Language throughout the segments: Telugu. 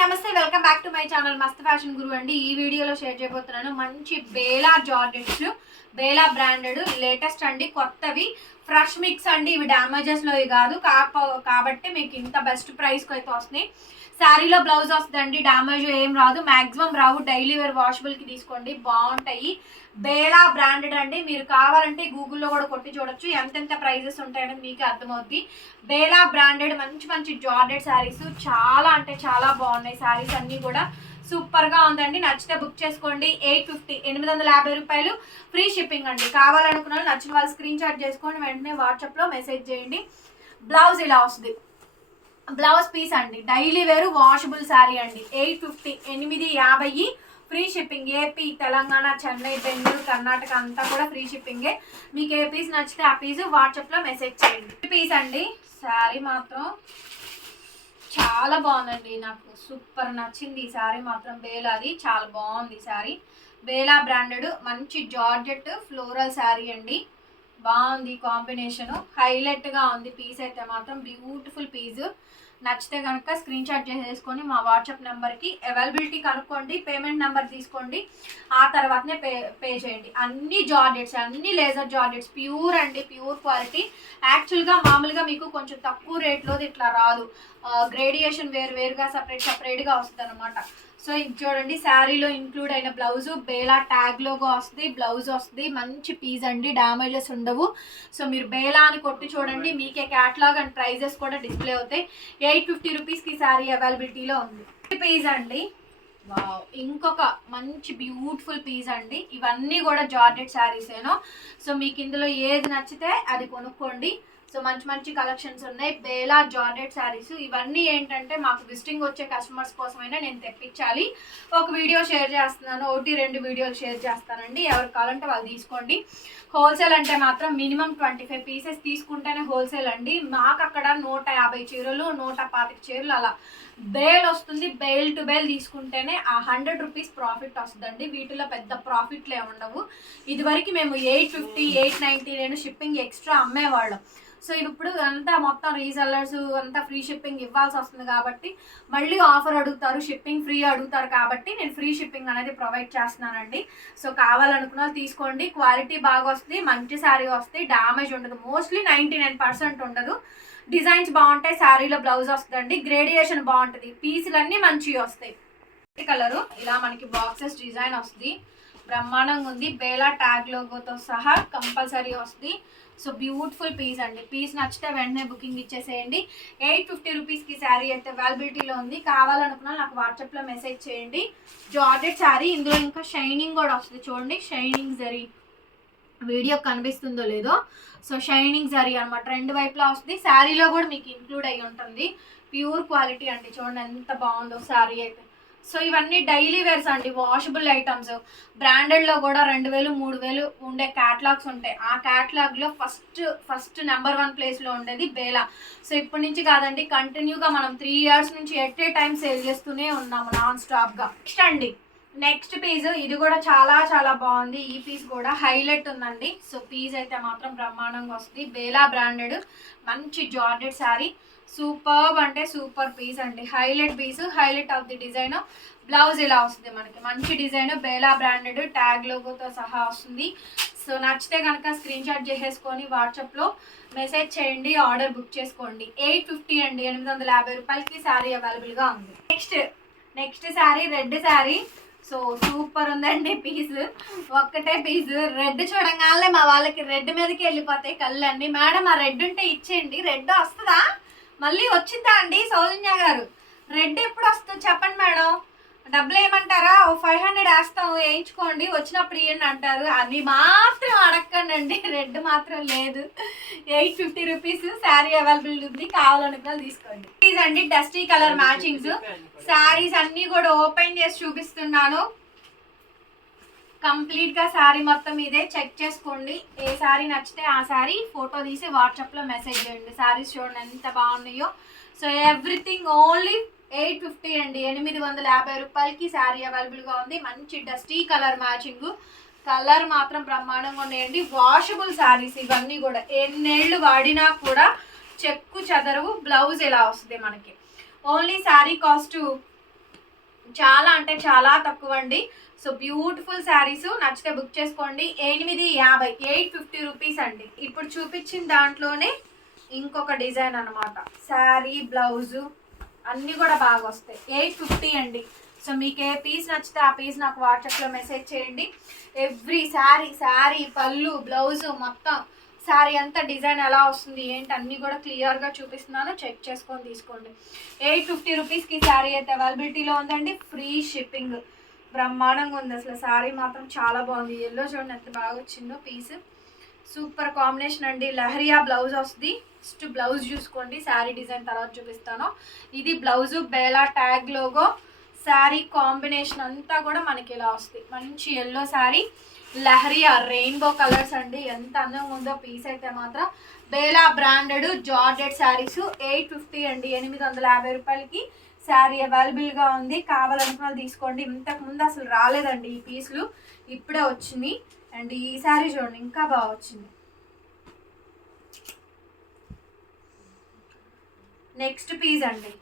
నమస్తే welcome back to my channel మస్త్ ఫ్యాషన్ గురు అండి. ఈ వీడియోలో షేర్ చేయబోతున్నాను మంచి Bela georgettes, Bela branded latest అండి, కొత్తవి ఫ్రెష్ మిక్స్ అండి. ఇవి డ్యామేజెస్ లో కాదు కాబట్టి మీకు ఇంత బెస్ట్ ప్రైస్ కి అయితే వస్తున్నాయి. శారీలో బ్లౌజ్ వస్తుందండి, డ్యామేజ్ ఏం రాదు, మాక్సిమం రావు. డైలీ వేర్ వాషబుల్ కి తీసుకోండి, బాగుంటాయి. బేలా బ్రాండెడ్ అండి. మీరు కావాలంటే గూగుల్లో కూడా కొట్టి చూడొచ్చు ఎంతెంత ప్రైజెస్ ఉంటాయనేది మీకు అర్థమవుద్ది. బేలా బ్రాండెడ్ మంచి మంచి జార్జెట్ శారీస్ చాలా అంటే చాలా బాగున్నాయి. శారీస్ అన్నీ కూడా సూపర్ గా ఉందండి. నచ్చితే బుక్ చేసుకోండి. 850 850 రూపాయలు ఫ్రీ షిప్పింగ్ అండి. కావాలనుకున్న నచ్చిన వాళ్ళు స్క్రీన్ షాట్ చేసుకొని వెంటనే వాట్సాప్ లో మెసేజ్ చేయండి. బ్లౌజ్ ఇలా వస్తుంది, బ్లౌజ్ పీస్ అండి. డైలీ వేరు వాషబుల్ శారీ అండి. 850 850 free shipping. AP, Telangana, Chennai, Bengaluru, Karnataka అంతా కూడా ఫ్రీ షిప్పింగే. మీకు ఏ పీస్ నచ్చితే ఆ పీస్ వాట్సాప్ లో మెసేజ్ చేయండి. పీస్ అండి. శారీ మాత్రం చాలా బాగుందండి, నాకు సూపర్ నచ్చింది. ఈ శారీ మాత్రం బేలాది, చాలా బాగుంది శారీ. బేలా బ్రాండెడ్ మంచి జార్జెట్ ఫ్లోరల్ శారీ అండి. బాగుంది కాంబినేషన్, హైలైట్ గా ఉంది. పీస్ అయితే మాత్రం బ్యూటిఫుల్ పీస్. నచ్చితే కనుక స్క్రీన్ షాట్ చేసేసుకొని మా వాట్సాప్ నెంబర్కి అవైలబిలిటీ కనుక్కోండి, పేమెంట్ నెంబర్ తీసుకోండి, ఆ తర్వాతనే పే చేయండి. అన్ని జార్జెట్స్, అన్ని లేజర్ జార్జెట్స్, ప్యూర్ అండి, ప్యూర్ క్వాలిటీ. యాక్చువల్గా మామూలుగా మీకు కొంచెం తక్కువ రేట్లో ఇట్లా రాదు, గ్రేడియేషన్ వేరుగా సపరేట్గా వస్తుంది అనమాట. సో ఇది చూడండి, శారీలో ఇంక్లూడ్ అయిన బ్లౌజ్ బేలా ట్యాగ్ లోగో వస్తుంది, బ్లౌజ్ వస్తుంది. మంచి పీస్ అండి, డ్యామేజెస్ ఉండవు. సో మీరు బేలా అని కొట్టి చూడండి, మీకే క్యాటలాగ్ అండ్ ప్రైజెస్ కూడా డిస్ప్లే అవుతాయి. 850 రూపీస్కి శారీ అవైలబిలిటీలో ఉంది. పీస్ అండి, వావ్, ఇంకొక మంచి బ్యూటిఫుల్ పీస్ అండి. ఇవన్నీ కూడా జార్జెట్ శారీసేనో. సో మీకు ఇందులో ఏది నచ్చితే అది కొనుక్కోండి. సో మంచి మంచి కలెక్షన్స్ ఉన్నాయి. బేలా జార్జెట్ శారీస్ ఇవన్నీ ఏంటంటే మాకు విజిటింగ్ వచ్చే కస్టమర్స్ కోసమైనా నేను తెప్పించాలి. ఒక వీడియో షేర్ చేస్తున్నాను, 1-2 వీడియోలు షేర్ చేస్తానండి. ఎవరు కావాలంటే వాళ్ళు తీసుకోండి. హోల్సేల్ అంటే మాత్రం మినిమం 25 పీసెస్ తీసుకుంటేనే హోల్సేల్ అండి. మాకు అక్కడ 150 చీరలు, 125 చీరలు అలా బేల్ వస్తుంది. బేల్ టు బేల్ తీసుకుంటేనే ఆ 100 రూపీస్ ప్రాఫిట్ వస్తుందండి. వీటిలో పెద్ద ప్రాఫిట్లే ఉండవు. ఇదివరకు మేము 850 890 షిప్పింగ్ ఎక్స్ట్రా అమ్మేవాళ్ళం. సో ఇప్పుడు అంతా మొత్తం రీసెల్లర్స్ అంతా ఫ్రీ షిప్పింగ్ ఇవ్వాల్సి వస్తుంది కాబట్టి మళ్ళీ ఆఫర్ అడుగుతారు, షిప్పింగ్ ఫ్రీ అడుగుతారు కాబట్టి నేను ఫ్రీ షిప్పింగ్ అనేది ప్రొవైడ్ చేస్తున్నానండి. సో కావాలనుకున్న తీసుకోండి. క్వాలిటీ బాగా వస్తుంది, మంచి శారీ వస్తుంది, డ్యామేజ్ ఉండదు. మోస్ట్లీ 99% ఉండదు. డిజైన్స్ బాగుంటాయి, శారీలో బ్లౌజ్ వస్తుందండి, గ్రేడియేషన్ బాగుంటుంది, పీసులన్నీ మంచివి వస్తాయి. కలరు ఇలా మనకి బాక్సెస్ డిజైన్ వస్తుంది, బ్రహ్మాండంగా ఉంది. బేలా ట్యాగ్ లోగోతో సహా కంపల్సరీ వస్తుంది. సో బ్యూటిఫుల్ పీస్ అండి. పీస్ నచ్చితే వెంటనే బుకింగ్ ఇచ్చేసేయండి. 850 రూపీస్కి శారీ అయితే అవైలబిలిటీలో ఉంది. కావాలనుకున్నా నాకు వాట్సాప్లో మెసేజ్ చేయండి. జార్జెట్ శారీ, ఇందులో ఇంకా షైనింగ్ కూడా వస్తుంది. చూడండి, షైనింగ్ జరీ వీడియో కనిపిస్తుందో లేదో. సో షైనింగ్ జరీ అనమాట, 2 వైపులా వస్తుంది. శారీలో కూడా మీకు ఇంక్లూడ్ అయ్యి ఉంటుంది. ప్యూర్ క్వాలిటీ అండి, చూడండి ఎంత బాగుందో శారీ అయితే. సో ఇవన్నీ డైలీ వేర్స్ అండి, వాషబుల్ ఐటమ్స్. బ్రాండెడ్లో కూడా 2000 3000 ఉండే క్యాటలాగ్స్ ఉంటాయి. ఆ క్యాటలాగ్లో ఫస్ట్ నెంబర్ 1 ప్లేస్లో ఉండేది బేలా. సో ఇప్పటి నుంచి కాదండి, కంటిన్యూగా మనం 3 years నుంచి ఎట్ ఏ టైం సేల్ చేస్తూనే ఉన్నాము నాన్ స్టాప్గా. నెక్స్ట్ అండి, నెక్స్ట్ పీస్ ఇది కూడా చాలా చాలా బాగుంది. ఈ పీస్ కూడా హైలైట్ ఉందండి. సో పీస్ అయితే మాత్రం బ్రహ్మాండంగా వస్తుంది. బేలా బ్రాండెడ్ మంచి జార్జెట్ శారీ, సూపర్ అంటే సూపర్ పీస్ అండి. Highlight piece, highlight of the design. Blouse ఇలా వస్తుంది మనకి, మంచి డిజైన్, బేలా బ్రాండెడ్ ట్యాగ్ లోగోతో సహా వస్తుంది. సో నచ్చితే కనుక స్క్రీన్ షాట్ చేసేసుకొని వాట్సాప్లో మెసేజ్ చేయండి, ఆర్డర్ బుక్ చేసుకోండి. 850 అండి, 850 రూపాయలకి శారీ అవైలబుల్గా ఉంది. Next sari red sari. So super ఉందండి పీస్, ఒక్కటే పీస్. రెడ్ చూడంగానే మా వాళ్ళకి రెడ్ మీదకి వెళ్ళిపోతాయి కళ్ళండి. మేడం ఆ రెడ్ ఉంటే ఇచ్చేయండి. రెడ్ వస్తుందా, మళ్ళీ వచ్చిందా అండి సౌజన్య గారు? రెడ్ ఎప్పుడు వస్తుంది చెప్పండి మేడం, డబ్బులు ఏమంటారా? 500 వేస్తాం, వేయించుకోండి, వచ్చినప్పుడు ఇవ్వండి అంటారు. అది మాత్రం అడగండి, రెడ్ మాత్రం లేదు. 850 రూపీస్ శారీ అవైలబుల్ ఉంది. కావాలనుకున్న తీసుకోండి. ప్లీజ్ అండి, డస్టీ కలర్ మ్యాచింగ్స్ శారీస్ అన్నీ కూడా ఓపెన్ చేసి చూపిస్తున్నాను. కంప్లీట్గా శారీ మొత్తం ఇదే, చెక్ చేసుకోండి. ఏ శారీ నచ్చితే ఆ శారీ ఫోటో తీసి వాట్సాప్లో మెసేజ్ చేయండి. శారీస్ చూడండి ఎంత బాగున్నాయో. సో ఎవ్రీథింగ్ ఓన్లీ 850 అండి, 850 రూపాయలకి శారీ అవైలబుల్గా ఉంది. మంచి డస్టీ కలర్ మ్యాచింగ్, కలర్ మాత్రం బ్రహ్మాండంగా ఉన్నాయండి. వాషబుల్ శారీస్ ఇవన్నీ కూడా, ఎన్నేళ్ళు వాడినా కూడా చెక్కు చెదరవు. బ్లౌజ్ ఎలా వస్తుంది మనకి. ఓన్లీ శారీ కాస్ట్ చాలా అంటే చాలా తక్కువ అండి. సో బ్యూటిఫుల్ శారీస్, నచ్చితే బుక్ చేసుకోండి. 850, 850 రూపీస్ అండి. ఇప్పుడు చూపించిన దాంట్లోనే ఇంకొక డిజైన్ అనమాట. శారీ బ్లౌజు అన్నీ కూడా బాగా వస్తాయి. 850 అండి. సో మీకు ఏ పీస్ నచ్చితే ఆ పీస్ నాకు వాట్సాప్లో మెసేజ్ చేయండి. ఎవ్రీ శారీ పళ్ళు బ్లౌజు మొత్తం శారీ అంతా డిజైన్ ఎలా వస్తుంది ఏంటి అన్నీ కూడా క్లియర్గా చూపిస్తున్నాను, చెక్ చేసుకొని తీసుకోండి. 850 రూపీస్కి శారీ అయితే అవైలబిలిటీలో ఉందండి. Free shipping. బ్రహ్మాండంగా ఉంది అసలు. శారీ మాత్రం చాలా బాగుంది. ఎల్లో చూడండి ఎంత బాగా వచ్చిందో పీస్. సూపర్ కాంబినేషన్ అండి. లహరియా బ్లౌజ్ వస్తుంది. ఫస్ట్ బ్లౌజ్ చూసుకోండి, శారీ డిజైన్ తర్వాత చూపిస్తాను. ఇది blouse, Bela tag logo, sari combination అంతా కూడా మనకి ఇలా వస్తుంది. మంచి yellow sari, Lahariya rainbow colours అండి. ఎంత అందంగా ఉందో పీస్ అయితే మాత్రం. బేలా బ్రాండెడ్ జార్జెట్ శారీస్ 850 అండి. 850 రూపాయలకి శారీ అవైలబుల్గా ఉంది. కావాలనుకున్న తీసుకోండి. ఇంతకుముందు అసలు రాలేదండి ఈ పీసులు, ఇప్పుడే వచ్చింది. అండ్ ఈ శారీ చూడండి ఇంకా బాగా వచ్చింది. నెక్స్ట్ పీస్ అండి.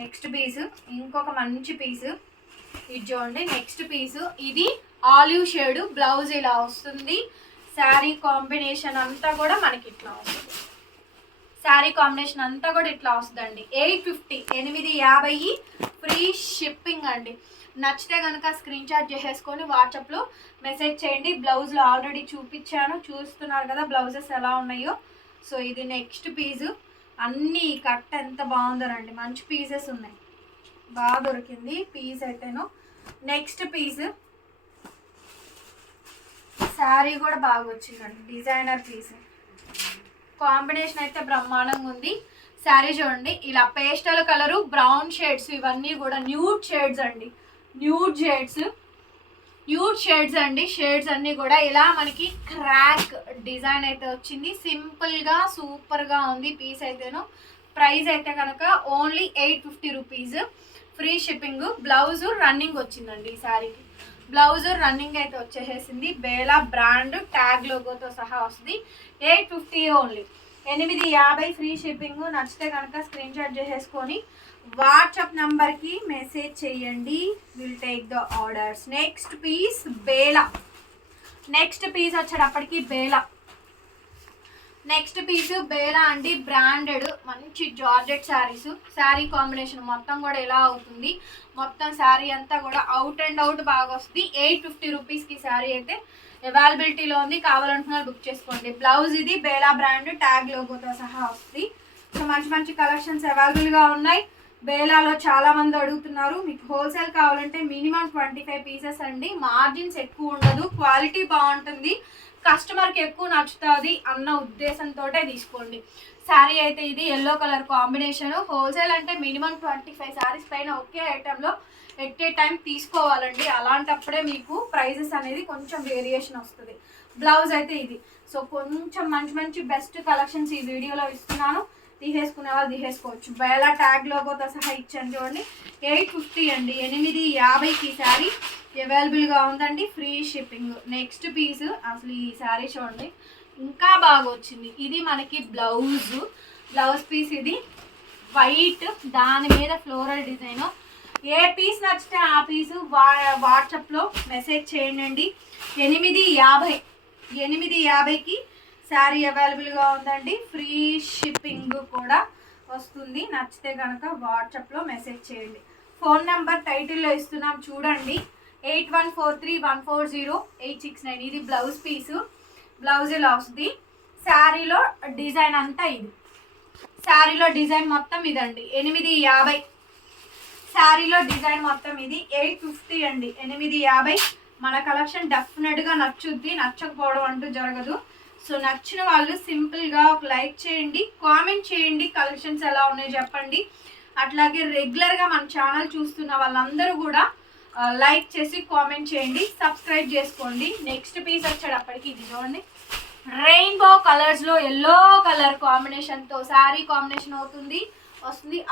నెక్స్ట్ పీసు ఇంకొక మంచి పీసు. ఇది చూడండి నెక్స్ట్ పీసు. ఇది ఆలివ్ షేడ్, బ్లౌజ్ ఇలా వస్తుంది. శారీ కాంబినేషన్ అంతా కూడా మనకి ఇట్లా వస్తుంది. శారీ కాంబినేషన్ అంతా కూడా ఇట్లా వస్తుందండి. 850, 850 ఫ్రీ షిప్పింగ్ అండి. నచ్చితే కనుక స్క్రీన్ షాట్ చేసేసుకొని వాట్సాప్లో మెసేజ్ చేయండి. బ్లౌజ్లో ఆల్రెడీ చూపించాను, చూస్తున్నారు కదా బ్లౌజెస్ ఎలా ఉన్నాయో. సో ఇది నెక్స్ట్ పీసు. అన్నీ కట్ ఎంత బాగుందోనండి, మంచి పీసెస్ ఉన్నాయి, బాగా దొరికింది పీస్ అయితేను. నెక్స్ట్ పీస్ శారీ కూడా బాగా వచ్చిందండి, డిజైనర్ పీస్. కాంబినేషన్ అయితే బ్రహ్మాండంగా ఉంది. శారీ చూడండి ఇలా పేస్టల్ కలరు, బ్రౌన్ షేడ్స్, ఇవన్నీ కూడా న్యూడ్ షేడ్స్ అండి. న్యూడ్ షేడ్స్ అండి. షేడ్స్ అన్నీ కూడా ఇలా మనకి క్రాక్ డిజైన్ అయితే వచ్చింది. సింపుల్గా సూపర్గా ఉంది పీస్ అయితేను. ప్రైస్ అయితే కనుక only 850 rupees, free shipping. Blouse running వచ్చిందండి ఈ శారీకి. బ్లౌజు రన్నింగ్ అయితే వచ్చేసేసింది. బేలా బ్రాండ్ ట్యాగ్ లోగోతో సహా వస్తుంది. 850 ఓన్లీ. 850 free shipping. నచ్చితే కనుక స్క్రీన్ షాట్ చేసేసుకొని వాట్సాప్ నంబర్కి మెసేజ్ చేయండి. Will take the orders. Next piece Bela. Next piece వచ్చేటప్పటికి బేలా. నెక్స్ట్ పీస్ బేలా అండి. బ్రాండెడ్ మంచి జార్జెట్ శారీస్. శారీ కాంబినేషన్ మొత్తం కూడా ఎలా అవుతుంది, మొత్తం శారీ అంతా కూడా అవుట్ అండ్ అవుట్ బాగా వస్తుంది. 850 రూపీస్కి శారీ అయితే అవైలబిలిటీలో ఉంది. కావాలంటున్నారు బుక్ చేసుకోండి. బ్లౌజ్ ఇది బేలా బ్రాండ్ ట్యాగ్ లోగోతో సహా వస్తుంది. సో మంచి మంచి కలెక్షన్స్ అవైలబుల్గా ఉన్నాయి. బేలాలో చాలా మంది అడుగుతున్నారు. మీకు హోల్సేల్ కావాలంటే మినిమం 25 పీసెస్ అండి. మార్జిన్స్ ఎక్కువ ఉండదు, క్వాలిటీ బాగుంటుంది, కస్టమర్కి ఎక్కువ నచ్చుతుంది అన్న ఉద్దేశంతో తీసుకోండి. శారీ అయితే ఇది ఎల్లో కలర్ కాంబినేషన్. హోల్సేల్ అంటే మినిమం 25 శారీస్ పైన ఒకే ఐటెంలో ఎట్ ఏ టైం తీసుకోవాలండి. అలాంటప్పుడే మీకు ప్రైజెస్ అనేది కొంచెం వేరియేషన్ వస్తుంది. బ్లౌజ్ అయితే ఇది. సో కొంచెం మంచి మంచి బెస్ట్ కలెక్షన్స్ ఈ వీడియోలో ఇస్తున్నాను. తీసేసుకునే వాళ్ళు తీసేసుకోవచ్చు. బేలా ట్యాగ్ లోగోతో సహా ఇచ్చాను చూడండి. 850 అండి. 850కి శారీ అవైలబుల్గా ఉందండి. Free shipping. నెక్స్ట్ పీస్ అసలు ఈ శారీ చూడండి ఇంకా బాగా వచ్చింది. ఇది మనకి బ్లౌజ్ పీస్. ఇది వైట్, దాని మీద ఫ్లోరల్ డిజైన్. ఏ పీస్ నచ్చితే ఆ పీసు వాట్సాప్లో మెసేజ్ చేయండి. 850కి శారీ అవైలబుల్గా ఉందండి. ఫ్రీ షిప్పింగ్ కూడా వస్తుంది. నచ్చితే కనుక వాట్సాప్లో మెసేజ్ చేయండి. ఫోన్ నెంబర్ టైటిల్లో ఇస్తున్నాం చూడండి. 8143140869. ఇది బ్లౌజ్ పీసు. బ్లౌజ్ ఇలా వస్తుంది. శారీలో డిజైన్ అంతా ఇది. శారీలో డిజైన్ మొత్తం ఇదండి. 850 శారీలో డిజైన్ మొత్తం ఇది. 850 అండి. 850. మన కలెక్షన్ డెఫినెట్గా నచ్చుద్ది, నచ్చకపోవడం అంటూ జరగదు. సో నచ్చిన వాళ్ళు సింపుల్గా ఒక లైక్ చేయండి, కామెంట్ చేయండి, కలెక్షన్స్ ఎలా ఉన్నాయో చెప్పండి. అట్లాగే రెగ్యులర్గా మన ఛానల్ చూస్తున్న వాళ్ళందరూ కూడా లైక్ చేసి కామెంట్ చేయండి, సబ్స్క్రైబ్ చేసుకోండి. నెక్స్ట్ పీస్ వచ్చేటప్పటికి ఇది చూడండి. రెయిన్బో కలర్స్లో ఎల్లో కలర్ కాంబినేషన్తో శారీ కాంబినేషన్ వస్తుంది.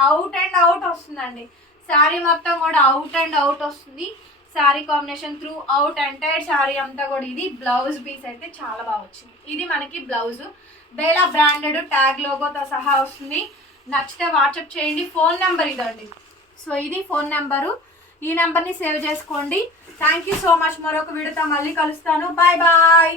అవుట్ అండ్ అవుట్ వస్తుందండి. శారీ మొత్తం కూడా అవుట్ అండ్ అవుట్ వస్తుంది. Sari combination through out entire sari అంతా కూడా. ఇది బ్లౌజ్ పీస్ అయితే చాలా బాగా వచ్చింది. ఇది మనకి బ్లౌజ్. బేలా బ్రాండెడ్ ట్యాగ్ లోగోతో సహా వస్తుంది. నచ్చితే వాట్సాప్ చేయండి. ఫోన్ నెంబర్ ఇదండి. సో ఇది ఫోన్ నెంబరు, ఈ నెంబర్ని సేవ్ చేసుకోండి. Thank you so much. మరొక వీడియోతో మళ్ళీ కలుస్తాను. Bye bye.